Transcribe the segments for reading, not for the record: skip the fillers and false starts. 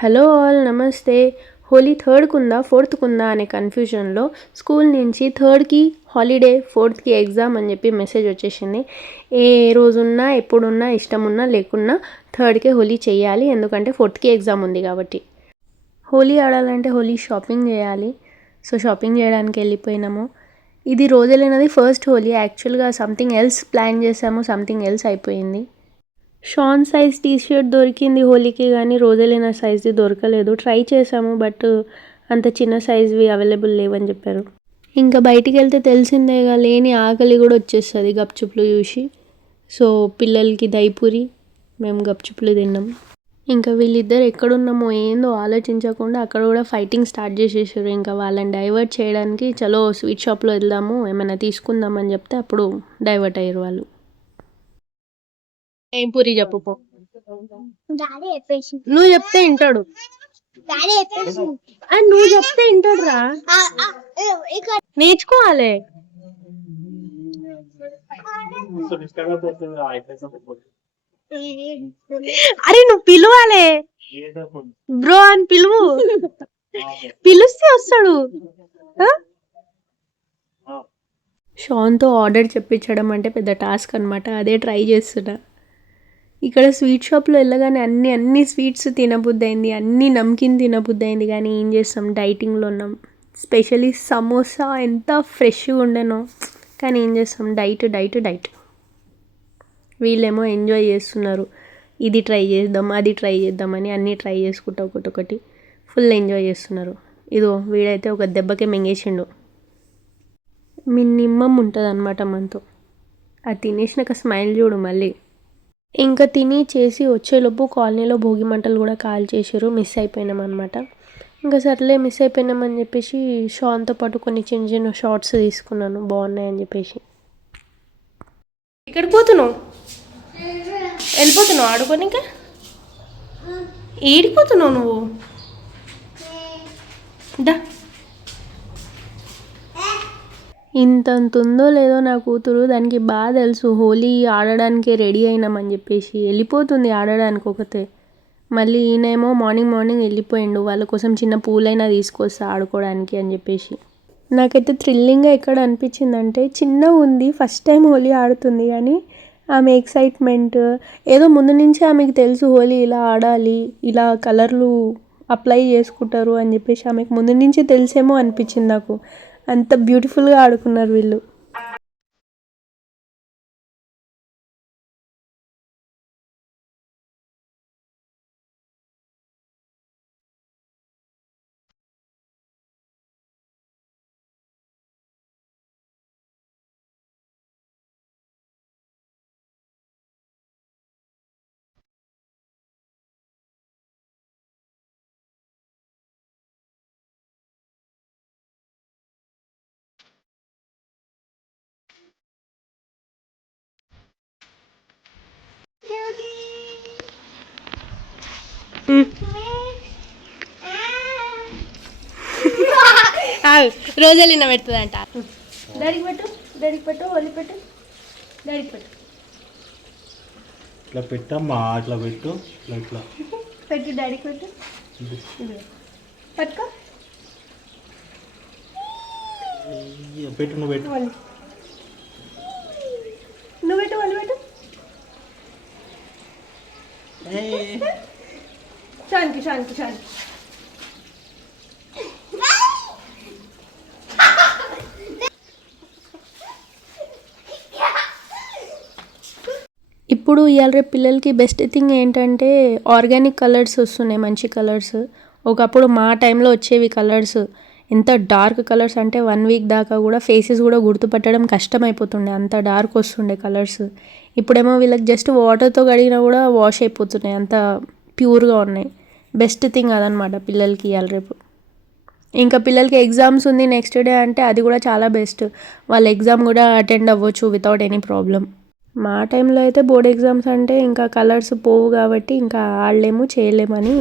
Hello all, నమస్తే. హోలీ థర్డ్కి ఉందా ఫోర్త్కి ఉందా అనే కన్ఫ్యూజన్లో స్కూల్ నుంచి థర్డ్కి హాలిడే, ఫోర్త్కి ఎగ్జామ్ అని చెప్పి మెసేజ్ వచ్చేసింది. ఏ రోజున్నా ఎప్పుడున్నా ఇష్టమున్నా లేకున్నా థర్డ్కే హోలీ చేయాలి, ఎందుకంటే ఫోర్త్కి ఎగ్జామ్ ఉంది కాబట్టి. హోలీ ఆడాలంటే హోలీ షాపింగ్ చేయాలి. సో షాపింగ్ చేయడానికి వెళ్ళిపోయినాము. ఇది రోజులైనది ఫస్ట్ హోలీ. యాక్చువల్గా సంథింగ్ ఎల్స్ ప్లాన్ చేసాము, సంథింగ్ ఎల్స్ అయిపోయింది. షాన్ సైజ్ టీషర్ట్ దొరికింది హోలీకి, కానీ రోజెలినా సైజ్ది దొరకలేదు. ట్రై చేసాము, బట్ అంత చిన్న సైజ్వి అవైలబుల్ లేవని చెప్పారు. ఇంకా బయటికి వెళ్తే తెలిసిందేగా, లేని ఆకలి కూడా వచ్చేస్తుంది గప్చుప్లు చూసి. సో పిల్లలకి దైపూరి, మేము గప్చుప్లు తిన్నాం. ఇంకా వీళ్ళిద్దరు ఎక్కడున్నామో ఏందో ఆలోచించకుండా అక్కడ కూడా ఫైటింగ్ స్టార్ట్ చేసేసారు. ఇంకా వాళ్ళని డైవర్ట్ చేయడానికి చలో స్వీట్ షాప్లో వెళ్దాము, ఏమైనా తీసుకుందామని చెప్తే అప్పుడు డైవర్ట్ అయ్యారు వాళ్ళు. ఏం పూరి చెప్పు పో. నువ్వు చెప్తే వింటాడు, నువ్వు చెప్తే వింటాడు రా. నేర్చుకోవాలి. అరే నువ్వు పిలవాలి, బ్రో అని పిలువు, పిలిస్తే వస్తాడు. షాన్తో ఆర్డర్ చెప్పించడం అంటే పెద్ద టాస్క్ అనమాట. అదే ట్రై చేస్తున్నా. ఇక్కడ స్వీట్ షాప్లో వెళ్ళగానే అన్ని స్వీట్స్ తినబుద్ది అయింది, అన్ని నమ్కిన్ తినబుద్ది అయింది. కానీ ఏం చేస్తాం, డైటింగ్లో ఉన్నాం. స్పెషలీ సమోసా ఎంత ఫ్రెష్గా ఉండేనో, కానీ ఏం చేస్తాం, డైట్. వీళ్ళేమో ఎంజాయ్ చేస్తున్నారు. ఇది ట్రై చేద్దాం, అది ట్రై చేద్దామని అన్నీ ట్రై చేసుకుంటా ఒకటి ఫుల్ ఎంజాయ్ చేస్తున్నారు. ఇదో వీడైతే ఒక దెబ్బకే మింగేసిండు. మినిమం ఉంటుంది అనమాట మనతో. అది తినేసినాక స్మైల్ చూడు మళ్ళీ. ఇంకా తిని చేసి వచ్చేలోపు కాలనీలో భోగి మంటలు కూడా కాల్ చేసారు. మిస్ అయిపోయినాం అనమాట. ఇంకా సర్లే మిస్ అయిపోయినామని చెప్పేసి షాన్తో పాటు కొన్ని చిన్న షార్ట్స్ తీసుకున్నాను, బాగున్నాయని చెప్పేసి. ఎక్కడికి పోతున్నావు? వెళ్ళిపోతున్నావు ఆడుకొని? ఇంకా ఏడిపోతున్నావు నువ్వు? డా ఇంతంత ఉందో లేదో నా కూతురు, దానికి బాగా తెలుసు హోలీ ఆడడానికి రెడీ అయినామని చెప్పేసి వెళ్ళిపోతుంది ఆడడానికి ఒకతే. మళ్ళీ ఈయనేమో మార్నింగ్ వెళ్ళిపోయిండు, వాళ్ళ కోసం చిన్న పూలైనా తీసుకొస్తా ఆడుకోవడానికి అని చెప్పేసి. నాకైతే థ్రిల్లింగ్గా ఎక్కడ అనిపించిందంటే, చిన్నగా ఉంది, ఫస్ట్ టైం హోలీ ఆడుతుంది, కానీ ఆమె ఎక్సైట్మెంట్ ఏదో ముందు నుంచి ఆమెకు తెలుసు హోలీ ఇలా ఆడాలి, ఇలా కలర్లు అప్లై చేసుకుంటారు అని చెప్పేసి ఆమెకు ముందు నుంచి తెలిసేమో అనిపించింది నాకు. అంత బ్యూటిఫుల్గా ఆడుకున్నారు వీళ్ళు. రోజలిన పెడుతుందంట. డాడీకి పెట్టు హోలీ పెట్టు, డాడీకి పెట్టు. ఇట్లా పెట్టమ్మా, అట్లా పెట్టు, ఇట్లా పెట్టు, డాడీకి పెట్టు. పట్టుకో, పెట్టు, నువ్వు పెట్టు, నువ్వు పెట్టు, వాళ్ళు పెట్టు. శాంతి. ఇప్పుడు ఇవాళ రేపు పిల్లలకి బెస్ట్ థింగ్ ఏంటంటే ఆర్గానిక్ కలర్స్ వస్తున్నాయి, మంచి కలర్స్. ఒకప్పుడు మా టైంలో వచ్చేవి కలర్స్ ఎంత డార్క్ కలర్స్ అంటే 1 వీక్ దాకా కూడా ఫేసెస్ కూడా గుర్తుపట్టడం కష్టమైపోతుండే, అంత డార్క్ వస్తుండే కలర్స్. ఇప్పుడేమో వీళ్ళకి జస్ట్ వాటర్తో కడిగినా కూడా వాష్ అయిపోతున్నాయి, అంత ప్యూర్గా ఉన్నాయి. బెస్ట్ థింగ్ అదనమాట పిల్లలకి ఇవాళ రేపు. ఇంకా పిల్లలకి ఎగ్జామ్స్ ఉంది నెక్స్ట్ డే అంటే అది కూడా చాలా బెస్ట్. వాళ్ళ ఎగ్జామ్ కూడా అటెండ్ అవ్వచ్చు వితౌట్ ఎనీ ప్రాబ్లం. మా టైంలో అయితే బోర్డ్ ఎగ్జామ్స్ అంటే ఇంకా కలర్స్ పోవు కాబట్టి ఇంకా ఆడలేము చేయలేమని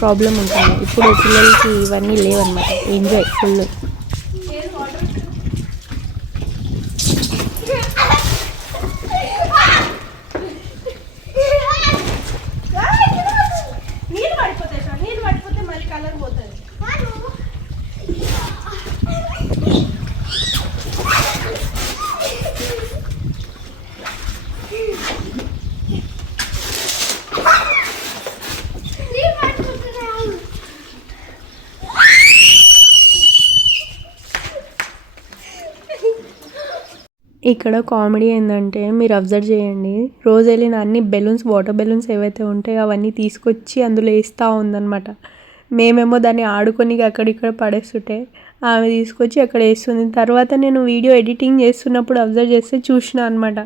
ప్రాబ్లం ఉంటుంది. ఇప్పుడు పిల్లలకి ఇవన్నీ లేవన్నమాట, ఎంజాయ్ ఫుల్. నీళ్ళు పడిపోతాయి సార్, నీళ్ళు ఇక్కడ కామెడీ ఏందంటే మీరు అబ్జర్వ్ చేయండి. రోజు వెళ్ళిన అన్ని బెలూన్స్, వాటర్ బెలూన్స్ ఏవైతే ఉంటాయో అవన్నీ తీసుకొచ్చి అందులో ఏస్తా ఉందనమాట. మేమేమో దాన్ని ఆడుకోనికి అక్కడిక్కడ పడేస్తుంటే ఆమె తీసుకొచ్చి అక్కడ ఏస్తుంది. తర్వాత నేను వీడియో ఎడిటింగ్ చేస్తున్నప్పుడు అబ్జర్వ్ చేస్తే చూసినా అనమాట.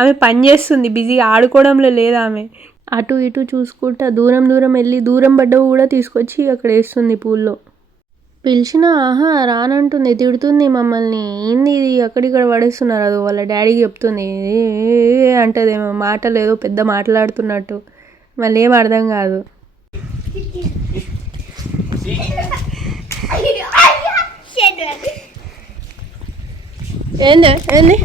ఆమె పని చేస్తుంది, బిజీగా ఆడుకోవడంలో లేదు ఆమె. అటు ఇటు చూసుకుంటా దూరం దూరం వెళ్ళి దూరం పడ్డవి కూడా తీసుకొచ్చి అక్కడ వేస్తుంది పూల్లో. పిలిచినా ఆహా రానంటుంది, తిడుతుంది మమ్మల్ని. ఏంది ఇది అక్కడిక్కడ పడేస్తున్నారు, అది వాళ్ళ డాడీకి చెప్తుంది. అంటదేమో మాటలు ఏదో పెద్ద మాట్లాడుతున్నట్టు, మళ్ళీ ఏం అర్థం కాదు. ఏంది ఏంది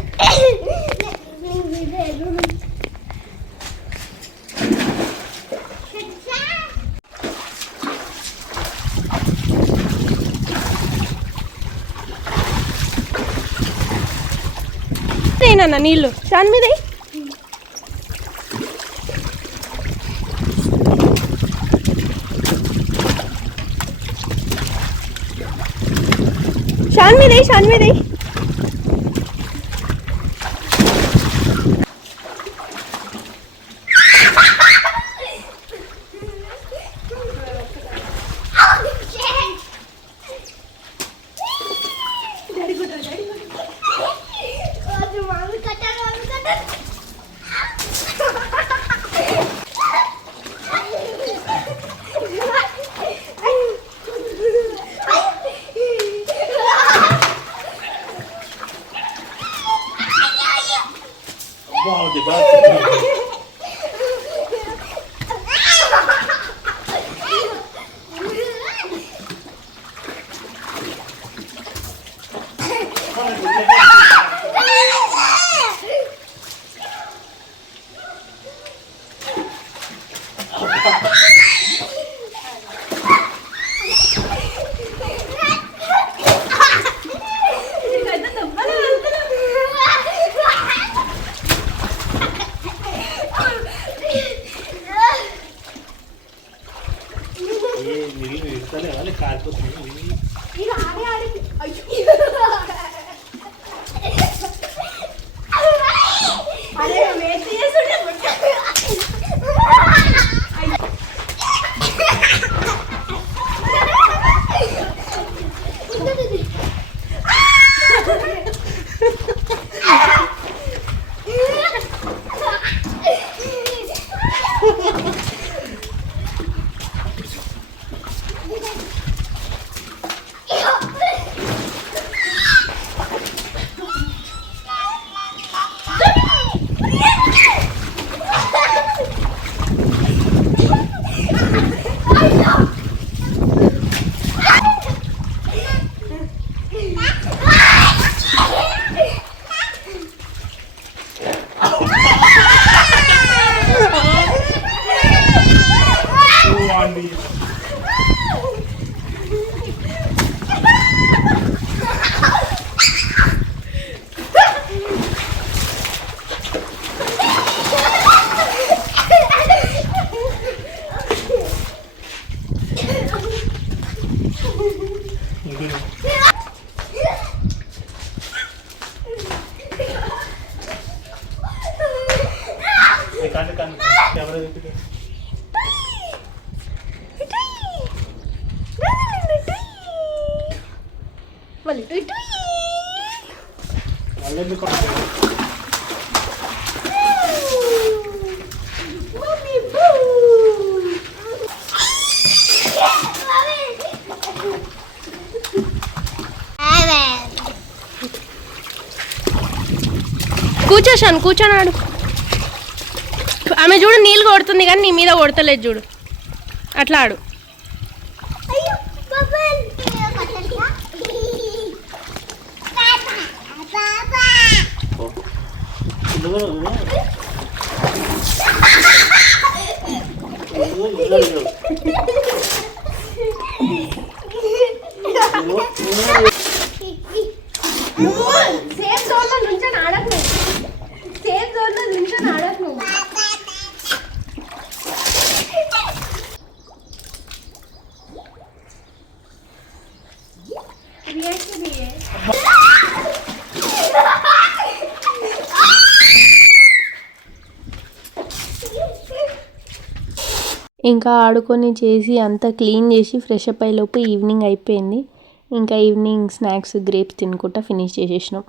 నేనన్నా నీళ్ళు షాన్ మీద షాన్ మీద బాగుంది బాగా. నీళ్ళు ఇస్తానే వాళ్ళు కారిపోతుంది. కూర్చోశాను, కూర్చోనాడు. ఆమె చూడు నీళ్ళు కొడుతుంది కానీ నీ మీద కొడతలేదు చూడు, అట్లా ఆడు. సేఫ్ జోన్లో నుంచొని ఆడకు, సేఫ్ జోన్లో నుంచొని ఆడకు నువ్వు. ఇంకా ఆడుకొని చేసి అంతా క్లీన్ చేసి ఫ్రెష్ అప్ అయ్యేలోపు ఈవినింగ్ అయిపోయింది. ఇంకా ఈవినింగ్ స్నాక్స్ గ్రేప్స్ తినుకుంటా ఫినిష్ చేసేసినాం.